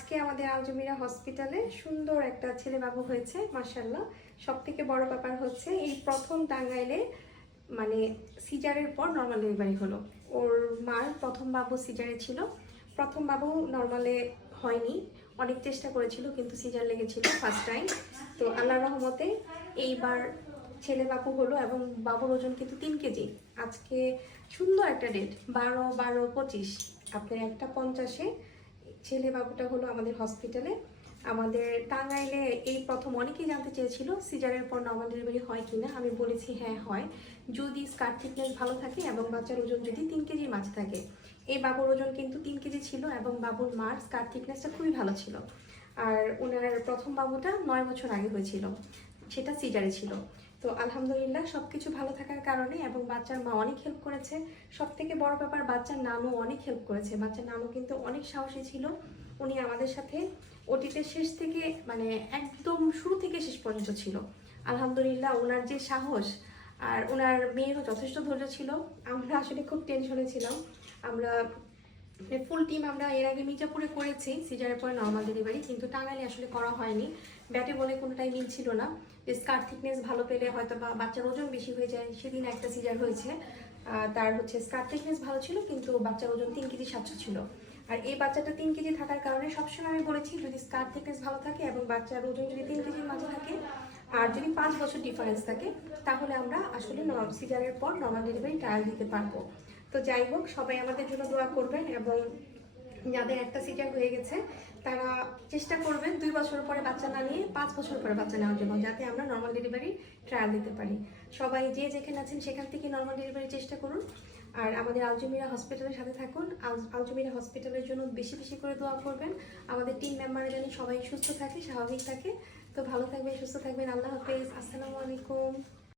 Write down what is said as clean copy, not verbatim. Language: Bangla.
আজকে আমাদের আলজমিরা হসপিটালে সুন্দর একটা ছেলে বাবু হয়েছে মাশাআল্লাহ। সবথেকে বড় ব্যাপার হচ্ছে এই প্রথম টাঙ্গাইলে মানে সিজারের পর নর্মাল ডেলিভারি হলো। ওর মার প্রথম বাবু সিজারে ছিল, প্রথম বাবু নর্মালে হয়নি, অনেক চেষ্টা করেছিল কিন্তু সিজার লেগেছিল ফার্স্ট টাইম। তো আল্লাহর রহমতে এইবার ছেলে বাবু হলো এবং বাবুর ওজন কিন্তু 3 কেজি। আজকে সুন্দর একটা ডেট, 12/12/25 আপনার 1:50-এ ছেলে বাবুটা হলো আমাদের হসপিটালে। আমাদের টাঙ্গাইলে এই প্রথম অনেকেই জানতে চেয়েছিল সিজারের পর নর্মাল ডেলিভারি হয় কিনা। আমি বলেছি হ্যাঁ হয়, যদি স্কার থিকনেস ভালো থাকে এবং বাচ্চার ওজন যদি 3 কেজির মাঝে থাকে। এই বাবুর ওজন কিন্তু 3 কেজি ছিল এবং বাবুর মার স্কার থিকনেসটা খুবই ভালো ছিল। আর ওনার প্রথম বাবুটা 9 বছর আগে হয়েছিল, সেটা সিজারে ছিল। তো আলহামদুলিল্লাহ সব কিছু ভালো থাকার কারণে এবং বাচ্চার মা অনেক হেল্প করেছে। সব থেকে বড় ব্যাপার বাচ্চার নানু অনেক হেল্প করেছে। বাচ্চার নানু কিন্তু অনেক সাহসী ছিল। উনি আমাদের সাথে ওটিতে শেষ থেকে মানে একদম শুরু থেকে শেষ পর্যন্ত ছিল। আলহামদুলিল্লাহ ওনার যে সাহস, আর ওনার মেয়েরও যথেষ্ট ধৈর্য ছিল। আমরা আসলে খুব টেনশনে ছিলাম। আমরা ফুল টিম আমরা এর আগে মির্জাপুরে করেছি সিজারের পরে নর্মাল ডেলিভারি, কিন্তু টাঙ্গাইলে আসলে করা হয়নি। ব্যাটে বলে কোনোটাই মিল ছিল না। স্কার থিকনেস ভালো পেলে হয়তো বা বাচ্চার ওজন বেশি হয়ে যায়। সেদিন একটা সিজার হয়েছে, তার হচ্ছে স্কার থিকনেস ভালো ছিল কিন্তু বাচ্চার ওজন 3 কেজি 700 ছিল। আর এই বাচ্চাটা 3 কেজি থাকার কারণে সবসময় আমি বলেছি যদি স্কার থিকনেস ভালো থাকে এবং বাচ্চার ওজন যদি 3 কেজির মাঝে থাকে আর যদি 5 বছর ডিফারেন্স থাকে তাহলে আমরা আসলে সিজারের পর নর্মাল ডেলিভারি ট্রায়াল দিতে পারবো। তো যাই হোক, সবাই আমাদের জন্য দোয়া করবেন এবং যাদের একটা সিজার হয়ে গেছে তারা চেষ্টা করবেন 2 বছর পরে বাচ্চা না নিয়ে 5 বছর পরে বাচ্চা নেওয়ার জন্য, যাতে আমরা নর্মাল ডেলিভারি ট্রায়াল দিতে পারি। সবাই যে যেখানে আছেন সেখান থেকে নর্মাল ডেলিভারির চেষ্টা করুন। আর আমাদের আলজমিরা হসপিটালের সাথে থাকুন। আলজমিরা হসপিটালের জন্য বেশি বেশি করে দোয়া করবেন। আমাদের টিম মেম্বাররা যেন সবাই সুস্থ থাকে, স্বাভাবিক থাকে। তো ভালো থাকবেন, সুস্থ থাকবেন। আল্লাহ হাফেজ, আসসালামু আলাইকুম।